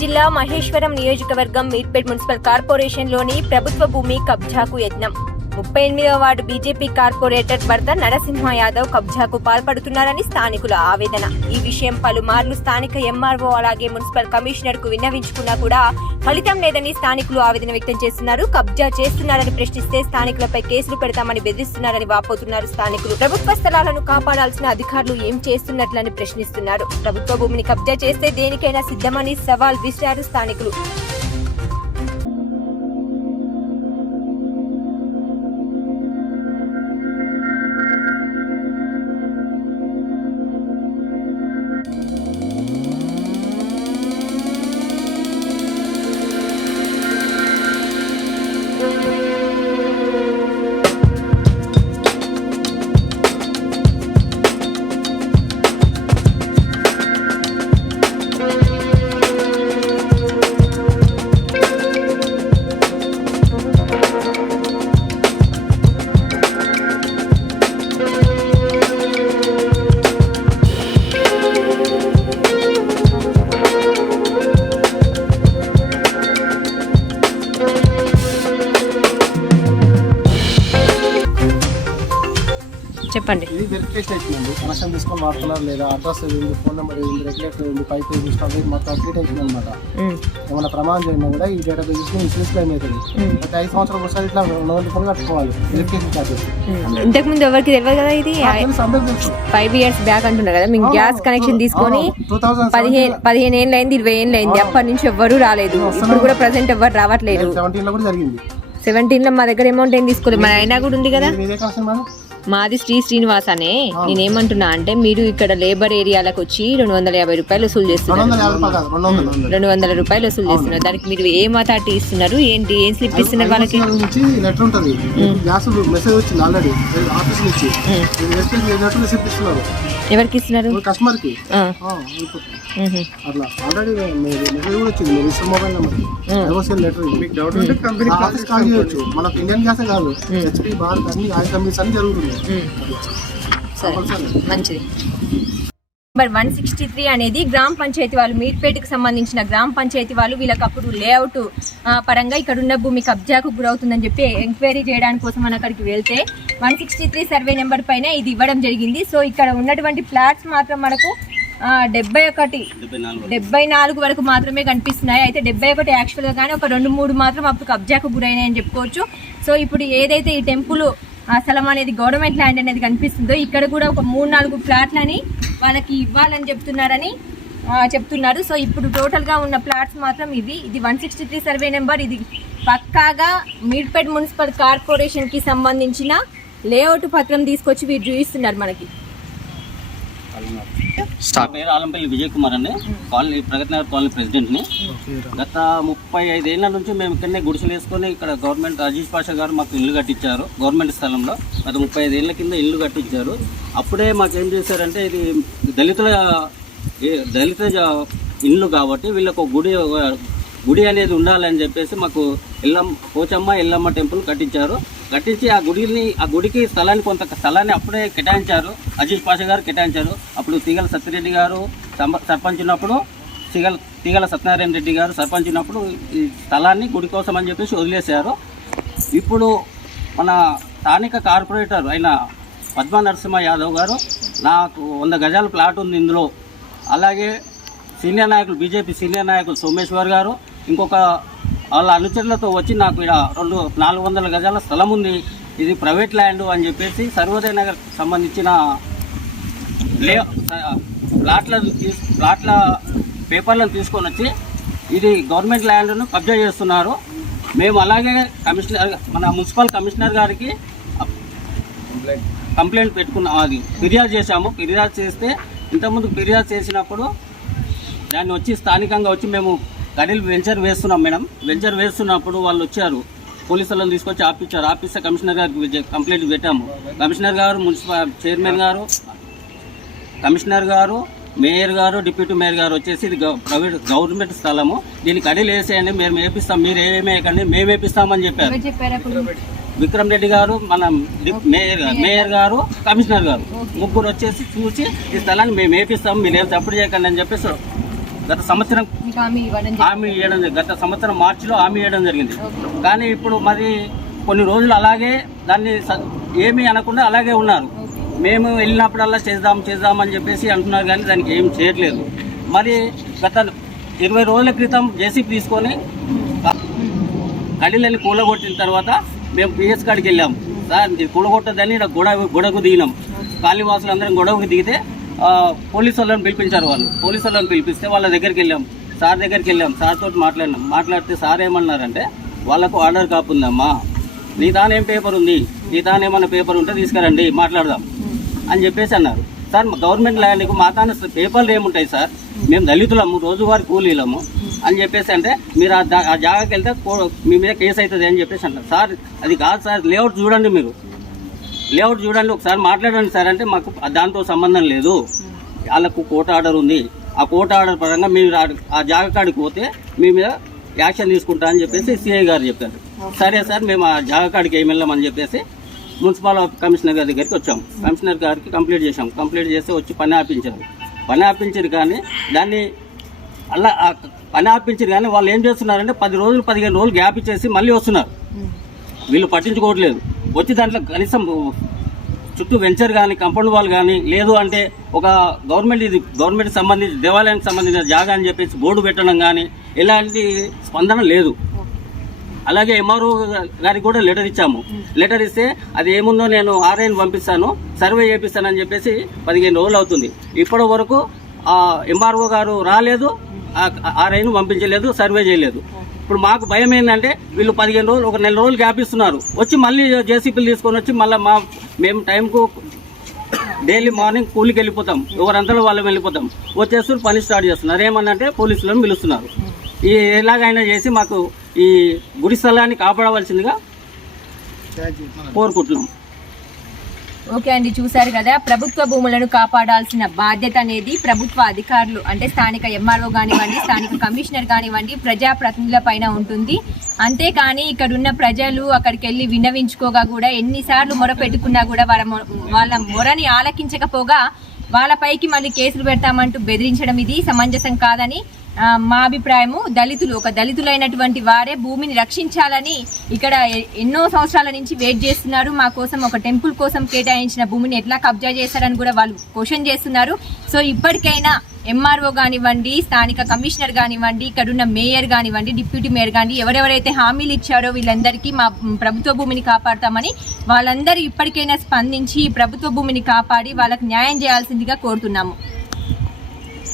జిల్లా మహేశ్వరం నియోజకవర్గం మీర్పేట్ మున్సిపల్ కార్పొరేషన్లోని ప్రభుత్వ భూమి కబ్జాకు యత్నం. ముప్పై ఎనిమిదవ వార్డు బీజేపీ కార్పొరేటర్ భర్త నరసింహ యాదవ్ కబ్జాకు పాల్పడుతున్నారని స్థానికుల ఆవేదన. ఈ విషయం పలుమార్లు స్థానిక ఎంఆర్ఓ అలాగే మున్సిపల్ కమిషనర్కు విన్నవించుకున్నా కూడా ఫలితం లేదని స్థానికులు ఆవేదన వ్యక్తం చేస్తున్నారు. కబ్జా చేస్తున్నారని ప్రశ్నిస్తే స్థానికులపై కేసులు పెడతామని బెదిరిస్తున్నారని వాపోతున్నారు స్థానికులు. ప్రభుత్వ స్థలాలను కాపాడాల్సిన అధికారులు ఏం చేస్తున్నట్లని ప్రశ్నిస్తున్నారు. ప్రభుత్వ భూమిని కబ్జా చేస్తే దేనికైనా సిద్ధమని సవాల్ విసిరారు స్థానికులు. ఇది వెరిఫికేషన్ అవుతుందండి కనెక్షన్ తీసుకొని వాడుతున్నారు లేదా అడ్రస్ ఏంది ఫోన్ నెంబర్ ఏంది రెగ్యులేటర్ ఏంది పైప్ ఏంది మొత్తం అప్డేట్ అవుతుంది అనమాట ఏమైనా ప్రమాదం జరిగినా కూడా ఈ డేటా బేసిస్ని ఇన్సూరెన్స్ అవుతుంది. ప్రతి ఐదు సంవత్సరాలు ఒకసారి ఇట్లా కట్టుకోవాలి వెరిఫికేషన్ ఛార్జెస్ ఇంతకు ముందు ఎవరికి తెలియదు కదా ఇది? ఫైవ్ ఇయర్స్ బ్యాక్ అంటున్నారు కదా మీకు గ్యాస్ కనెక్షన్ తీసుకొని పదిహేను పదిహేను ఏళ్ళు అయింది ఇరవై ఏళ్ళు అయింది. అప్పటి నుంచి ఎవ్వరూ రాలేదు. ఇప్పుడు కూడా ప్రజెంట్ ఎవ్వరు రావట్లేదు. సెవెంటీన్లో కూడా జరిగింది. సెవెంటీన్లో మా దగ్గర అమౌంట్ ఏం తీసుకోలేదు. మన అయినా కూడా ఉంది కదా. మీదే శ్రీ శ్రీనివాస్ అనే. నేనేమంటున్నా అంటే మీరు ఇక్కడ లేబర్ ఏరియాలకు వచ్చి రెండు వందల యాభై రూపాయలు వసూలు చేస్తున్నారు. రెండు వందలు రూపాయలు వసూలు చేస్తున్నారు. దానికి మీరు ఏ మాతాటి ఇస్తున్నారు? ఏంటి? ఏం స్లిప్ ఇస్తున్నారు వాళ్ళకి? లెటర్ ఉంటుంది. మెసేజ్ వచ్చింది ఆల్రెడీ ఆఫీస్ నుంచి. ఎవరికి ఇస్తున్నారు? కస్టమర్కి. అట్లా. ఆల్రెడీ మెసేజ్ కూడా వచ్చింది. మీరు ఇష్టం మొబైల్ నెంబర్. లెటర్ మీకు డౌట్ ఉంటే కంపెనీ కాల్ చేయొచ్చు. మనకు ఇండియన్ గ్యాసే కాదు. హెచ్పి భారత్ అన్ని ఆయిల్ కంపెనీస్ అన్ని జరుగుతుంది. సరే. మంచిది. నెంబర్ వన్ సిక్స్టీ త్రీ అనేది గ్రామ పంచాయతీ వాళ్ళు మీర్పేటకు సంబంధించిన గ్రామ పంచాయతీ వాళ్ళు వీళ్ళకి అప్పుడు లేఅవుట్ పరంగా ఇక్కడ ఉన్న భూమి కబ్జాకు గురవుతుందని చెప్పి ఎంక్వైరీ చేయడానికి కోసం మనం అక్కడికి వెళ్తే one sixty three survey number పైన ఇది ఇవ్వడం జరిగింది. సో ఇక్కడ ఉన్నటువంటి ఫ్లాట్స్ మాత్రం మనకు డెబ్బై ఒకటి డెబ్బై నాలుగు వరకు. మాత్రమే కనిపిస్తున్నాయి. అయితే డెబ్బై ఒకటి యాక్చువల్గా కానీ ఒక రెండు మూడు మాత్రం అప్పుడు కబ్జాకు గురైనాయి అని చెప్పుకోవచ్చు. సో ఇప్పుడు ఏదైతే ఈ టెంపుల్ ఆ స్థలం అనేది గవర్నమెంట్ ల్యాండ్ అనేది కనిపిస్తుందో ఇక్కడ కూడా ఒక మూడు నాలుగు ఫ్లాట్లని వాళ్ళకి ఇవ్వాలని చెప్తున్నారని చెప్తున్నారు. సో ఇప్పుడు టోటల్గా ఉన్న ఫ్లాట్స్ మాత్రం ఇవి. ఇది one sixty three survey number. ఇది పక్కాగా మీర్పేట్ మున్సిపల్ కార్పొరేషన్కి సంబంధించిన లేఅవుట్ పత్రం తీసుకొచ్చి వీరు చూపిస్తున్నారు మనకి. నా పేరు ఆలంపల్లి విజయ్ కుమార్ అండి. కాలనీ ప్రగతి నగర్ కాలనీ ప్రెసిడెంట్ని గత ముప్పై ఐదేళ్ళ నుంచి మేము ఇక్కడనే గుడిసెలు వేసుకొని ఇక్కడ గవర్నమెంట్ అజీజ్ పాషా గారు మాకు ఇల్లు కట్టించారు గవర్నమెంట్ స్థలంలో. గత ముప్పై ఐదేళ్ళ కింద ఇల్లు కట్టించారు. అప్పుడే మాకు ఏం చేశారంటే ఇది దళితుల దళిత ఇల్లు కాబట్టి వీళ్ళకు ఒక గుడి గుడి అనేది ఉండాలని చెప్పేసి మాకు ఎల్లమ్మ పోచమ్మ ఎల్లమ్మ టెంపుల్ కట్టించారు. కట్టించి ఆ గుడిని ఆ గుడికి స్థలాన్ని కొంత స్థలాన్ని అప్పుడే కేటాయించారు. అజీజ్ పాషా గారు కేటాయించారు. అప్పుడు తీగల సత్యరెడ్డి గారు సర్పంచ్ ఉన్నప్పుడు తీగల తీగల సత్యనారాయణ రెడ్డి గారు సర్పంచ్ ఉన్నప్పుడు ఈ స్థలాన్ని గుడి కోసం అని చెప్పేసి వదిలేశారు. ఇప్పుడు మన స్థానిక కార్పొరేటర్ అయిన పద్మ నరసింహ యాదవ్ గారు నాకు వంద గజాల ప్లాట్ ఉంది ఇందులో. అలాగే సీనియర్ నాయకులు బీజేపీ సీనియర్ నాయకులు సోమేశ్వర్ గారు ఇంకొక వాళ్ళ అనుచరులతో వచ్చి నాకు ఇక్కడ రెండు నాలుగు వందల గజాల స్థలం ఉంది ఇది ప్రైవేట్ ల్యాండ్ అని చెప్పేసి సర్వోదయ నగర్ సంబంధించిన లే ప్లాట్లను ప్లాట్ల పేపర్లను తీసుకొని వచ్చి ఇది గవర్నమెంట్ ల్యాండ్ను కబ్జా చేస్తున్నారు. మేము అలాగే కమిషనర్ మన మున్సిపల్ కమిషనర్ గారికి కంప్లైంట్ పెట్టుకున్నాం అది ఫిర్యాదు చేశాము. ఫిర్యాదు చేస్తే ఇంతకుముందు ఫిర్యాదు చేసినప్పుడు దాన్ని వచ్చి స్థానికంగా వచ్చి మేము గడిలు వెంచర్ వేస్తున్నాం మేడం. వెంచర్ వేస్తున్నప్పుడు వాళ్ళు వచ్చారు. పోలీసులను తీసుకొచ్చి ఆపించారు ఆపిస్తే కమిషనర్ గారికి కంప్లైంట్ పెట్టాము. కమిషనర్ గారు మున్సిపల్ చైర్మన్ గారు కమిషనర్ గారు మేయర్ గారు డిప్యూటీ మేయర్ గారు వచ్చేసి ఇది ప్రైవేట్ గవర్నమెంట్ స్థలము. దీనికి అడిలు వేసేయండి మేము వేపిస్తాం మీరు ఏమేమి వేయకండి మేము వేపిస్తామని చెప్పారు. విక్రమ్ రెడ్డి గారు మన మేయర్ గారు మేయర్ గారు కమిషనర్ గారు. ముగ్గురు వచ్చేసి చూసి ఈ స్థలాన్ని మేము వేపిస్తాం మీరు తప్పుడు చేయకండి అని చెప్పేసి గత సంవత్సరం హామీ ఇవ్వడం. గత సంవత్సరం మార్చిలో హామీ ఇవ్వడం జరిగింది. కానీ ఇప్పుడు మరి కొన్ని రోజులు అలాగే దాన్ని ఏమీ అనకుండా అలాగే ఉన్నారు. మేము వెళ్ళినప్పుడల్లా చేద్దాం చేద్దాం అని చెప్పేసి అంటున్నారు కానీ దానికి ఏం చేయట్లేదు మరి గత ఇరవై రోజుల క్రితం జేసీపీ తీసుకొని కడీలని కూలగొట్టిన తర్వాత మేము పిఎస్ కాడికి వెళ్ళాం సార్ కూలగొట్టదని గొడవ గొడవకు దిగినాం కాలనీవాసులు అందరం గొడవకు దిగితే పోలీసు వాళ్ళని పిలిపించారు వాళ్ళు. పోలీసు వాళ్ళని పిలిపిస్తే వాళ్ళ దగ్గరికి వెళ్ళాం. సార్ దగ్గరికి వెళ్ళాం. సార్ తోటి మాట్లాడినాం. మాట్లాడితే సార్ ఏమన్నారంటే వాళ్ళకు ఆర్డర్ కాపుందమ్మా నీ దానేం పేపర్ ఉంది? నీ దానేమన్నా పేపర్ ఉంటే తీసుకురండి. మాట్లాడదాం. అని చెప్పేసి అన్నారు. సార్ గవర్నమెంట్ ల్యాండ్కు మా తాన పేపర్లు ఏముంటాయి సార్? మేము దళితులము రోజువారి కూలీలము. అని చెప్పేసి అంటే మీరు ఆ ఆ జాగాకి వెళ్తే మీ మీద కేసు అవుతుంది అని చెప్పేసి అంటారు. సార్ అది కాదు సార్. లేఅవుట్ చూడండి మీరు. లేఅవుట్ చూడండి ఒకసారి మాట్లాడండి సార్. అంటే మాకు దాంతో సంబంధం లేదు. వాళ్ళకు కోర్టు ఆర్డర్ ఉంది. ఆ కోర్టు ఆర్డర్ పరంగా మీరు ఆ- జాగా కాడికి పోతే మీ మీద యాక్షన్ తీసుకుంటా అని చెప్పేసి సిఐ గారు చెప్పారు. సరే సార్ మేము ఆ జాగా కాడికి ఏమి వెళ్ళామని చెప్పేసి మున్సిపల్ కమిషనర్ గారి దగ్గరికి వచ్చాం. కమిషనర్ గారికి కంప్లీట్ చేసాం కంప్లీట్ చేస్తే వచ్చి పని ఆపించారు. పని ఆపించారు కానీ దాన్ని అలా పని ఆపించారు కానీ వాళ్ళు ఏం చేస్తున్నారంటే పది రోజులు పదిహేను రోజులు గ్యాప్ ఇచ్చేసి మళ్ళీ వస్తున్నారు. వీళ్ళు పట్టించుకోవట్లేదు. వచ్చి దాంట్లో కనీసం చుట్టూ వెంచర్ కానీ కంపౌండ్ వాల్ కానీ లేదు అంటే ఒక గవర్నమెంట్ ఇది గవర్నమెంట్ సంబంధించి దేవాలయానికి సంబంధించిన జాగా అని చెప్పేసి బోర్డు పెట్టడం కానీ ఇలాంటి స్పందన లేదు. అలాగే ఎంఆర్ఓ గారికి కూడా లెటర్ ఇచ్చాము. లెటర్ ఇస్తే అది ఏముందో నేను ఆర్ఐని పంపిస్తాను సర్వే చేపిస్తానని చెప్పేసి పదిహేను రోజులు అవుతుంది. ఇప్పటి వరకు ఎంఆర్ఓ గారు రాలేదు ఆర్ఐను పంపించలేదు సర్వే చేయలేదు. ఇప్పుడు మాకు భయం ఏంటంటే వీళ్ళు పదిహేను రోజులు ఒక నెల రోజులు గ్యాప్ ఇస్తున్నారు. వచ్చి మళ్ళీ జేసీపీలు తీసుకొని వచ్చి మళ్ళీ మా మేము టైంకు డైలీ మార్నింగ్ కూలికి వెళ్ళిపోతాం. ఎవరంతలో వాళ్ళం వెళ్ళిపోతాం. వచ్చేసి పని స్టార్ట్ చేస్తున్నారు. ఏమన్నంటే పోలీసులను పిలుస్తున్నారు. ఈ ఎలాగైనా చేసి మాకు ఈ గుడి స్థలాన్ని కాపాడవలసిందిగా కోరుకుంటున్నాం. ఓకే అండి చూశారు కదా. ప్రభుత్వ భూములను కాపాడాల్సిన బాధ్యత అనేది ప్రభుత్వ అధికారులు అంటే స్థానిక ఎంఆర్ఓ కానివ్వండి స్థానిక కమిషనర్ కానివ్వండి ప్రజాప్రతినిధుల పైన ఉంటుంది. అంతేకాని ఇక్కడ ఉన్న ప్రజలు అక్కడికి వెళ్ళి విన్నవించుకోగా కూడా ఎన్నిసార్లు మొరపెట్టుకున్నా కూడా వాళ్ళ వాళ్ళ మొరని ఆలకించకపోగా వాళ్ళపైకి మళ్ళీ కేసులు పెడతామంటూ బెదిరించడం ఇది సమంజసం కాదని మా అభిప్రాయము దళితులు ఒక దళితులైనటువంటి వారే భూమిని రక్షించాలని ఇక్కడ ఎన్నో సంవత్సరాల నుంచి వెయిట్ చేస్తున్నారు. మా కోసం ఒక టెంపుల్ కోసం కేటాయించిన భూమిని ఎట్లా కబ్జా చేశారని కూడా వాళ్ళు క్వశ్చన్ చేస్తున్నారు. సో ఇప్పటికైనా ఎంఆర్ఓ కానివ్వండి స్థానిక కమిషనర్ కానివ్వండి ఇక్కడున్న మేయర్ కానివ్వండి డిప్యూటీ మేయర్ కానివ్వండి ఎవరెవరైతే హామీలు ఇచ్చారో వీళ్ళందరికీ మా ప్రభుత్వ భూమిని కాపాడతామని వాళ్ళందరూ ఇప్పటికైనా స్పందించి ప్రభుత్వ భూమిని కాపాడి వాళ్ళకి న్యాయం చేయాల్సిందిగా కోరుతున్నాము.